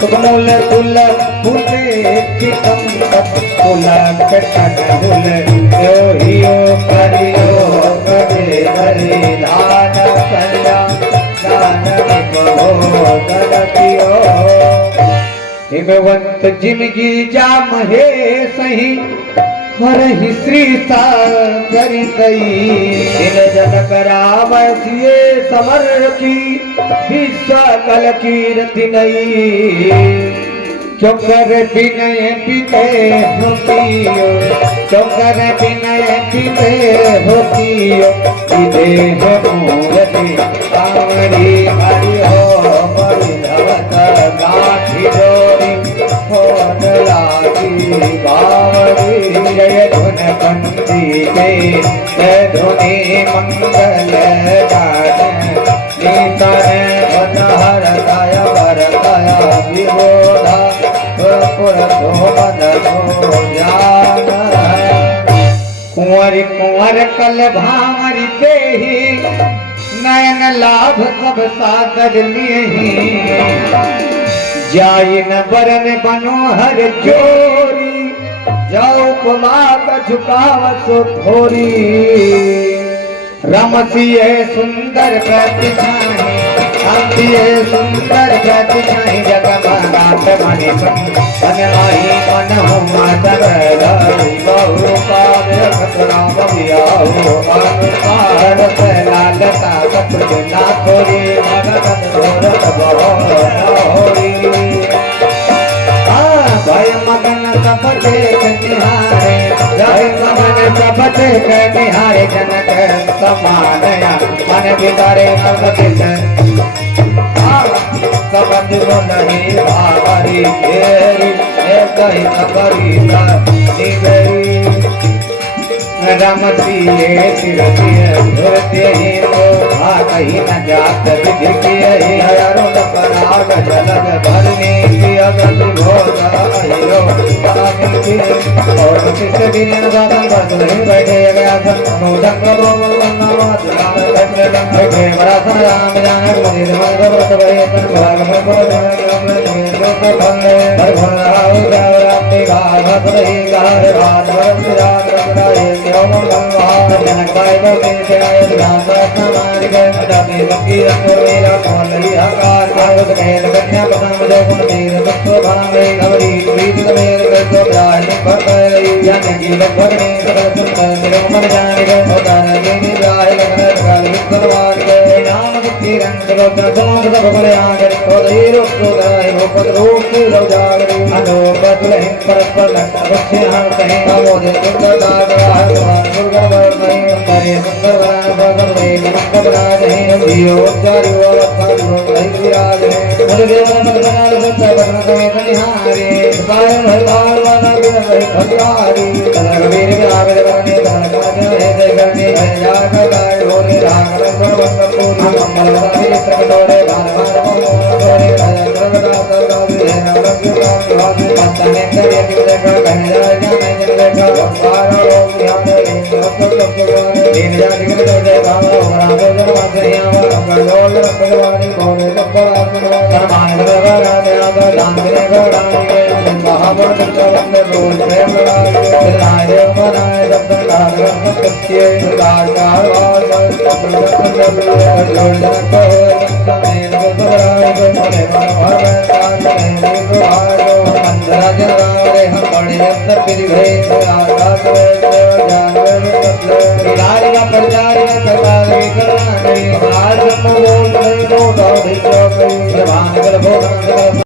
सुकमूल कुल फूले चिकम कुल कटन हुल यो हियो करियो करे हरि धान कल्या दान विभो गलतियो हिमवंत जिनगी जाम है सही हर ही श्री सागर दई इन जन करावसिए समर की विश्व कल कीर्ति नई चौकर विनय पिते होतियो चौकर विनय पिते होतियो देह मूर्ति कावड़ी हरि हो बड़ी धवत गाठी डोरी होन लागी बावड़ी जय धुन पंडिते जय धुनि मंगल गान नीतन भज हर दय वर दया विबोधा कुंवर कुंवर कल भामरी पे ही नयन लाभ सब सागर लिए जाई न बरन बनोहर जोरी जाओ कुमार झुकाव सो थोरी रमसिए सुंदर प्रतिमाएं शांतिए सुंदर प्रतिमाएं जगमगात मणि मन माही मन हो माता गई बहु पाद खतराम बियाहो अनुसार लालता कत्र ना थोड़ी मगन धोरत बहोरी भय मगन सब देख निहारे जय मगन सब देख निहारे जनक समानया मन बिगाड़े सबद नहीं भावरी घेरी कही करी निगरी रमसिए तिरसिए धुरते ही मोहा कहीं न जात विधि किए अरुण पराग जलग भरने की अगत भोज हिरो और किस दिन बादल बदल ही बैठे गया मोदक बैठे बड़ा राम जानक मंदिर मंदिर व्रत भरे तन भाग में बोल भर भर रावराते घाट रही गार रात भर रात रखराए क्यों मंगल जनक भाई बने से आए ध्यान रखना मार गए अपने लकी रखो मेरा कौन लगी आकार कागज खेल कन्या पसंद जो गुण मेरे दुख भावे गवरी प्रीत मेरे कर तो प्यार में भर गई जानकी भगवती सकल सुंदर मेरे मन जान गए होता नहीं नी जाए लगन काल विद्वान गए नाम की रंग रोग दोंग सब बड़े आगे तो हीरो तो गए रोपत रूप लो जागरे अनो बदल हिं परस्पर लग बच्चे हम कहीं मोदे सुंदर दाग दुर्गा वर नहीं करे सुंदर वरान भगव नहीं नमक बराज है जियो उच्चारी वो अवतार वो नहीं विराज है मुझे देवन मन बनाल सच्चा बदन समेत निहारे कायम है बालवाना बिन रहे खजारी कनक वीर में आवेद करने कनक मध्य है दे करने जाय कदाय होने राग रंग बंद पूर्ण मंगल वाली चित्र तोड़े भान भान मोहन तोड़े कनक रंगदा सरदा विधे नवरंग काम विवाद पंचने तेरे किले कर कहने जाय जाने जगले का बारो लोग ध्यान दीन जाति के जय भावना हमारा जन मात्रियां गणोल भगवानी कोने कपर आत्मा समान भगवान आदर दान करे भगवान के महाबल वंदे बोल प्रेम लगाए नाय मनाय शब्द कार रंग सत्य कार कार वाल अपने जोड़ को समेत गुरुराय को मने मनोहर ताने गुरुहारो मंदरा जरारे हम बड़े अंतर फिर गए आकाश लाल का प्रचार सरकार करना नहीं आज बोल रहे तो भगवान कर भोग